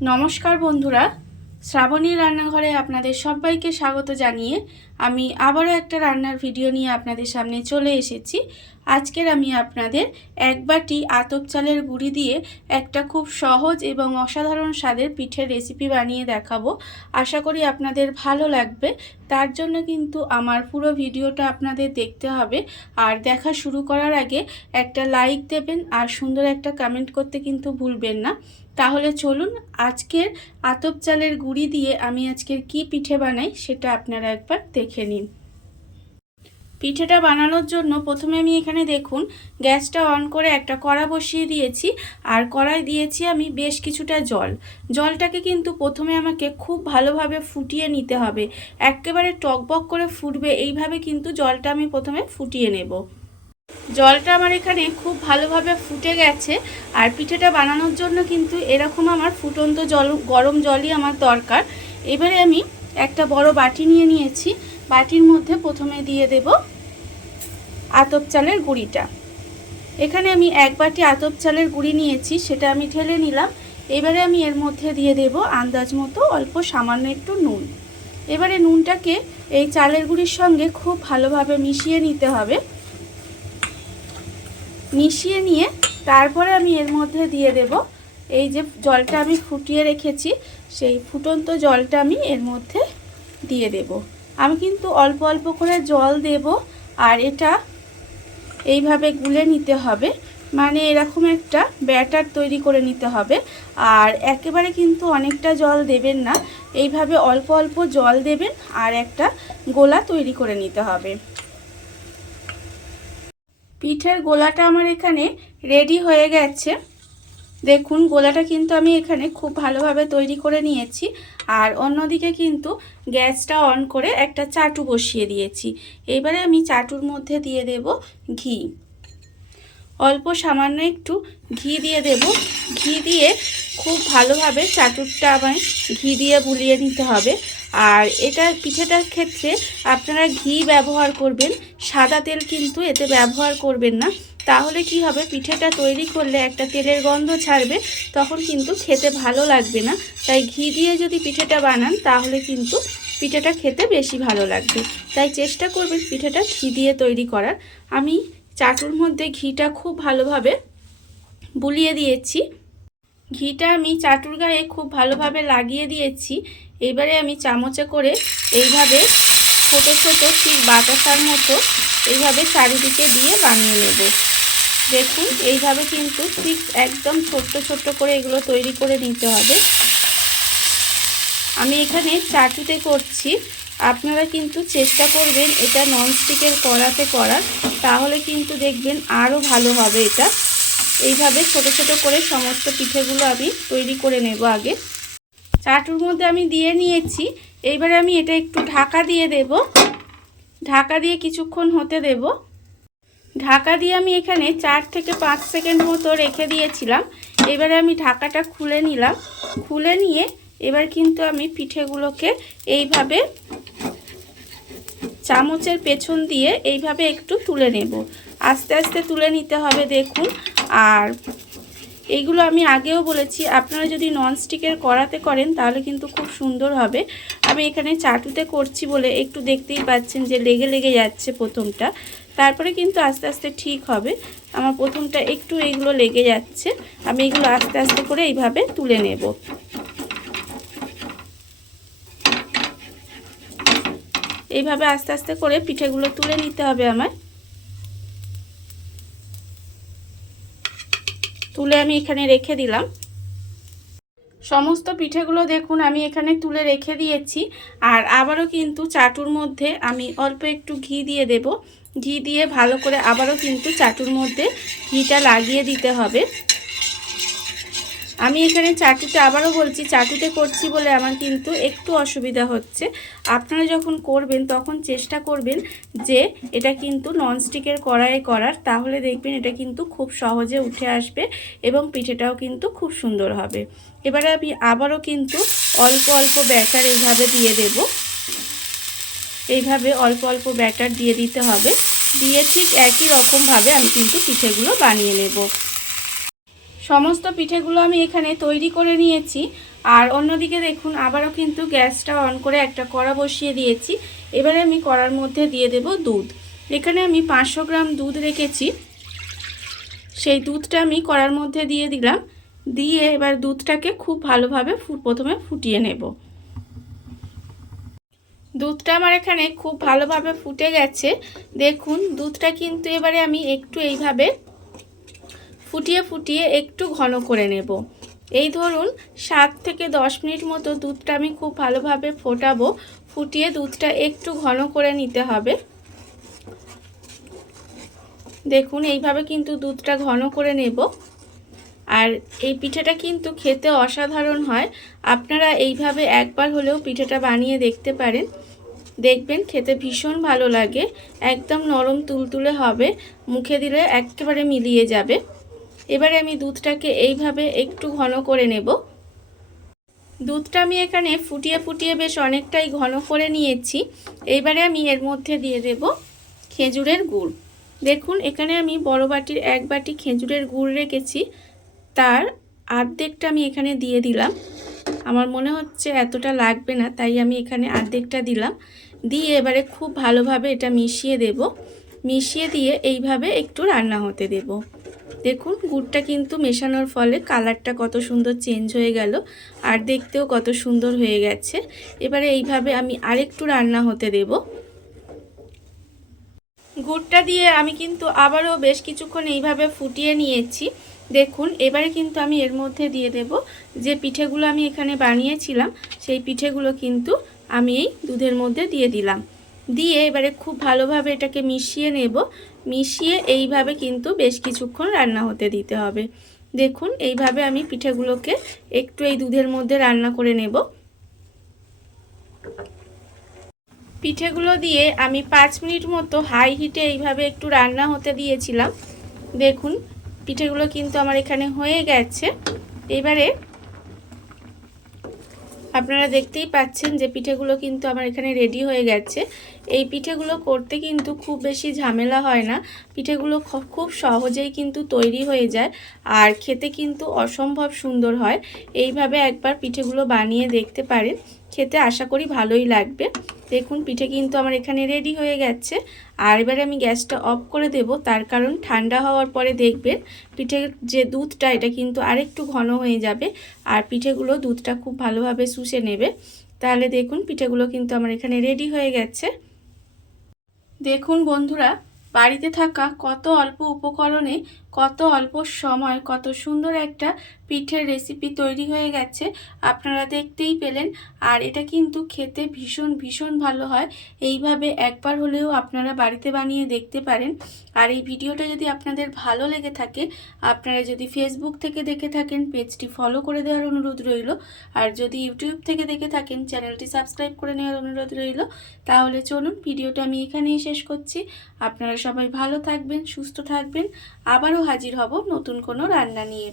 নমস্কার বন্ধুরা, শ্রাবণী রান্নাঘরে আপনাদের সবাইকে স্বাগত জানিয়ে আমি আবারও একটা রান্নার ভিডিও নিয়ে আপনাদের সামনে চলে এসেছি। আজকের আমি আপনাদের এক বাটি আতপ চালের গুঁড়ি দিয়ে একটা খুব সহজ এবং অসাধারণ স্বাদের পিঠের রেসিপি বানিয়ে দেখাবো। আশা করি আপনাদের ভালো লাগবে। তার জন্য কিন্তু আমার পুরো ভিডিওটা আপনাদের দেখতে হবে। আর দেখা শুরু করার আগে একটা লাইক দেবেন আর সুন্দর একটা কমেন্ট করতে কিন্তু ভুলবেন না। তাহলে চলুন আজকের আতপ চালের গুঁড়ি দিয়ে আমি আজকের কি পিঠে বানাই সেটা আপনারা একবার দেখে নিন। পিঠেটা বানানোর জন্য প্রথমে আমি এখানে দেখুন গ্যাসটা অন করে একটা কড়া বসিয়ে দিয়েছি। আর কড়াই দিয়েছি আমি বেশ কিছুটা জল। জলটাকে কিন্তু প্রথমে আমাকে খুব ভালোভাবে ফুটিয়ে নিতে হবে। একেবারে টকবক করে ফুটবে এইভাবে কিন্তু জলটা আমি প্রথমে ফুটিয়ে নেব। জলটা আমার এখানে খুব ভালোভাবে ফুটে গেছে। আর পিঠেটা বানানোর জন্য কিন্তু এরকম আমার ফুটন্ত জল, গরম জলই আমার দরকার। এবারে আমি একটা বড় বাটি নিয়ে নিয়েছি। বাটির মধ্যে প্রথমে দিয়ে দেব আতপ চালের গুঁড়িটা। এখানে আমি এক বাটি আতপ চালের গুঁড়ি নিয়েছি, সেটা আমি ঢেলে নিলাম। এবারে আমি এর মধ্যে দিয়ে দেব আন্দাজ মতো অল্প সামান্য একটু নুন। এবারে নুনটাকে এই চালের গুঁড়ির সঙ্গে খুব ভালোভাবে মিশিয়ে নিতে হবে। মিশিয়ে নিয়ে তারপরে আমি এর মধ্যে দিয়ে দেব এই যে জলটা আমি ফুটিয়ে রেখেছি, সেই ফুটন্ত জলটা আমি এর মধ্যে দিয়ে দেব। আমি কিন্তু অল্প অল্প করে জল দেব। আর এটা এইভাবে গুলে নিতে হবে, মানে এরকম একটা ব্যাটার তৈরি করে নিতে হবে। আর একেবারে কিন্তু অনেকটা জল দেবেন না, এইভাবে অল্প অল্প জল দেবেন আর একটা গোলা তৈরি করে নিতে হবে। পিঠের গোলাটা আমার এখানে রেডি হয়ে গেছে। দেখুন গোলাটা কিন্তু আমি এখানে খুব ভালোভাবে তৈরি করে নিয়েছি। আর অন্যদিকে কিন্তু গ্যাসটা অন করে একটা চাটু বসিয়ে দিয়েছি। এবারে আমি চাটুর মধ্যে দিয়ে দেব ঘি। অল্প সামান্য একটু ঘি দিয়ে দেব। ঘি দিয়ে খুব ভালোভাবে চাটুরটা আমায় ঘি দিয়ে বুলিয়ে নিতে হবে। আর এটা পিঠেটার ক্ষেত্রে আপনারা ঘি ব্যবহার করবেন, সাদা তেল কিন্তু এতে ব্যবহার করবেন না। তাহলে কি হবে, পিঠেটা তৈরি করলে একটা তেলের গন্ধ ছাড়বে, তখন কিন্তু খেতে ভালো লাগবে না। তাই ঘি দিয়ে যদি পিঠেটা বানান তাহলে কিন্তু পিঠেটা খেতে বেশি ভালো লাগবে। তাই চেষ্টা করবেন পিঠেটা ঘি দিয়ে তৈরি করার। আমি চাটুর মধ্যে ঘিটা খুব ভালোভাবে বুলিয়ে দিয়েছি। ঘিটা আমি চাটুর গায়ে খুব ভালোভাবে লাগিয়ে দিয়েছি। এবারে আমি চামচে করে এইভাবে ছোট ছোট ঠিক বাতাসার মতো এইভাবে চারিদিকে দিয়ে বানিয়ে নেব। দেখুন এইভাবে কিন্তু ঠিক একদম ছোট্ট ছোট্ট করে এগুলো তৈরি করে নিতে হবে। আমি এখানে চাটুতে করছি, আপনারা কিন্তু চেষ্টা করবেন এটা ননস্টিকের কড়াতে করার, তাহলে কিন্তু দেখবেন আরও ভালো হবে। এটা এইভাবে ছোট ছোট করে সমস্ত পিঠেগুলো আমি তৈরি করে নেব। আগে চাটুর মধ্যে আমি দিয়ে নিয়েছি। এইবারে আমি এটা একটু ঢাকা দিয়ে দেব। ঢাকা দিয়ে কিছুক্ষণ হতে দেব। ঢাকা দিয়ে আমি এখানে 4 থেকে 5 সেকেন্ড মতো রেখে দিয়েছিলাম। এবারে আমি ঢাকাটা খুলে নিলাম। খুলে নিয়ে এবার কিন্তু আমি পিঠেগুলোকে এইভাবে চামচের পেছন দিয়ে এইভাবে একটু তুলে নেব। আস্তে আস্তে তুলে নিতে হবে দেখুন। আর এইগুলো আমি আগেও বলেছি, আপনারা যদি ননস্টিকের কড়াতে করেন তাহলে কিন্তু খুব সুন্দর হবে। আমি এখানে চাটুতে করছি বলে একটু দেখতেই পাচ্ছেন যে লেগে লেগে যাচ্ছে প্রথমটা, তারপরে কিন্তু আস্তে আস্তে ঠিক হবে। আমার প্রথমটা একটু এইগুলো লেগে যাচ্ছে, আমি এগুলো আস্তে আস্তে করে এইভাবে তুলে নেব। এইভাবে আস্তে আস্তে করে পিঠেগুলো তুলে নিতে হবে আমার। তুলে আমি এখানে রেখে দিলাম। সমস্ত পিঠেগুলো দেখুন আমি এখানে তুলে রেখে দিয়েছি। আর আবারও কিন্তু চাটুর মধ্যে আমি অল্প একটু ঘি দিয়ে দেব। ঘি দিয়ে ভালো করে আবারও কিন্তু চাটুর মধ্যে ঘিটা লাগিয়ে দিতে হবে। আমি এখানে চাটুতে আবারও বলছি, চাটুতে করছি বলে আমার কিন্তু একটু অসুবিধা হচ্ছে। আপনারা যখন করবেন তখন চেষ্টা করবেন যে এটা কিন্তু ননস্টিকের কড়াইয়ে করার, তাহলে দেখবেন এটা কিন্তু খুব সহজে উঠে আসবে এবং পিঠেটাও কিন্তু খুব সুন্দর হবে। এবারে আমি আবারও কিন্তু অল্প অল্প ব্যাটার এইভাবে দিয়ে দেব। এইভাবে অল্প অল্প ব্যাটার দিয়ে দিতে হবে। দিয়ে ঠিক একই রকমভাবে আমি কিন্তু পিঠেগুলো বানিয়ে নেব। সমস্ত পিঠেগুলো আমি এখানে তৈরি করে নিয়েছি। আর অন্যদিকে দেখুন আবারও কিন্তু গ্যাসটা অন করে একটা কড়া বসিয়ে দিয়েছি। এবারে আমি কড়ার মধ্যে দিয়ে দেব দুধ। এখানে আমি 500 গ্রাম দুধ রেখেছি, সেই দুধটা আমি কড়ার মধ্যে দিয়ে দিলাম। দিয়ে এবার দুধটাকে খুব ভালোভাবে প্রথমে ফুটিয়ে নেব। দুধটা আমার এখানে খুব ভালোভাবে ফুটে গেছে। দেখুন দুধটা কিন্তু এবারে আমি একটু এইভাবে ফুটিয়ে ফুটিয়ে একটু ঘন করে নেব। এই ধরুন 7 থেকে 10 মিনিট মতো দুধটা আমি খুব ভালোভাবে ফোটাবো। ফুটিয়ে দুধটা একটু ঘন করে নিতে হবে। দেখুন এইভাবে কিন্তু দুধটা ঘন করে নেব। আর এই পিঠাটা কিন্তু খেতে অসাধারণ হয়। আপনারা এইভাবে একবার হলেও পিঠাটা বানিয়ে দেখতে পারেন, দেখবেন খেতে ভীষণ ভালো লাগে। একদম নরম তুলতুলে হবে, মুখে দিলে একেবারে মিলিয়ে যাবে। এবারে আমি দুধটাকে এইভাবে একটু ঘন করে নেব। দুধটা আমি এখানে ফুটিয়ে ফুটিয়ে বেশ অনেকটাই ঘন করে নিয়েছি। এইবারে আমি এর মধ্যে দিয়ে দেব খেজুরের গুড়। দেখুন এখানে আমি বড় বাটির 1 বাটি খেজুরের গুড় রেখেছি, তার অর্ধেকটা আমি এখানে দিয়ে দিলাম। আমার মনে হচ্ছে এতটা লাগবে না, তাই আমি এখানে অর্ধেকটা দিলাম। দিয়ে এবারে খুব ভালোভাবে এটা মিশিয়ে দেব। মিশিয়ে দিয়ে এইভাবে একটু রান্না হতে দেব। দেখুন গুড়টা কিন্তু মেশানোর ফলে কালারটা কত সুন্দর চেঞ্জ হয়ে গেল, আর দেখতেও কত সুন্দর হয়ে গেছে। এবারে এইভাবে আমি আরেকটু রান্না হতে দেব। গুড়টা দিয়ে আমি কিন্তু আবারও বেশ কিছুক্ষণ এইভাবে ফুটিয়ে নিয়েছি। দেখুন এবারে কিন্তু আমি এর মধ্যে দিয়ে দেব যে পিঠেগুলো আমি এখানে বানিয়েছিলাম, সেই পিঠেগুলো কিন্তু আমি এই দুধের মধ্যে দিয়ে দিলাম। দিয়ে এবারে খুব ভালোভাবে এটাকে মিশিয়ে নেব। মিশিয়ে এইভাবে কিন্তু বেশ কিছুক্ষণ রান্না হতে দিতে হবে। দেখুন এইভাবে আমি পিঠেগুলোকে একটু এই দুধের মধ্যে রান্না করে নেব। পিঠেগুলো দিয়ে আমি 5 মিনিট মতো হাই হিটে এইভাবে একটু রান্না হতে দিয়েছিলাম। দেখুন পিঠেগুলো কিন্তু আমার এখানে হয়ে গেছে। এবারে আপনারা দেখতেই পাচ্ছেন যে পিঠেগুলো কিন্তু আমার এখানে রেডি হয়ে গেছে। এই পিঠেগুলো করতে কিন্তু খুব বেশি ঝামেলা হয় না। পিঠেগুলো খুব সহজেই কিন্তু তৈরি হয়ে যায়, আর খেতে কিন্তু অসম্ভব সুন্দর হয়। এইভাবে একবার পিঠেগুলো বানিয়ে দেখতে পারেন, খেতে আশা করি ভালোই লাগবে। দেখুন পিঠে কিন্তু আমার এখানে রেডি হয়ে গেছে। আর এবারে আমি গ্যাসটা অফ করে দেব, তার কারণ ঠান্ডা হওয়ার পরে দেখবেন পিঠের যে দুধটা এটা কিন্তু আরেকটু ঘন হয়ে যাবে, আর পিঠেগুলো দুধটা খুব ভালোভাবে শুষে নেবে। তাহলে দেখুন পিঠেগুলো কিন্তু আমার এখানে রেডি হয়ে গেছে। দেখুন বন্ধুরা, বাড়িতে থাকা কত অল্প উপকরণে কত অল্প সময় কত সুন্দর একটা পিঠের রেসিপি তৈরি হয়ে গেছে, আপনারা দেখতেই পেলেন। আর এটা কিন্তু খেতে ভীষণ ভীষণ ভালো হয়। এইভাবে একবার হলেও আপনারা বাড়িতে বানিয়ে দেখতে পারেন। আর এই ভিডিওটা যদি আপনাদের ভালো লেগে থাকে, আপনারা যদি ফেসবুক থেকে দেখে থাকেন পেজটি ফলো করে দেওয়ার অনুরোধ রইল। আর যদি ইউটিউব থেকে দেখে থাকেন চ্যানেলটি সাবস্ক্রাইব করে নেওয়ার অনুরোধ রইল। তাহলে চলুন ভিডিওটা আমি এখানেই শেষ করছি। আপনারা সবাই ভালো থাকবেন, সুস্থ থাকবেন। আবারও হাজির হব নতুন কোনো রান্না নিয়ে।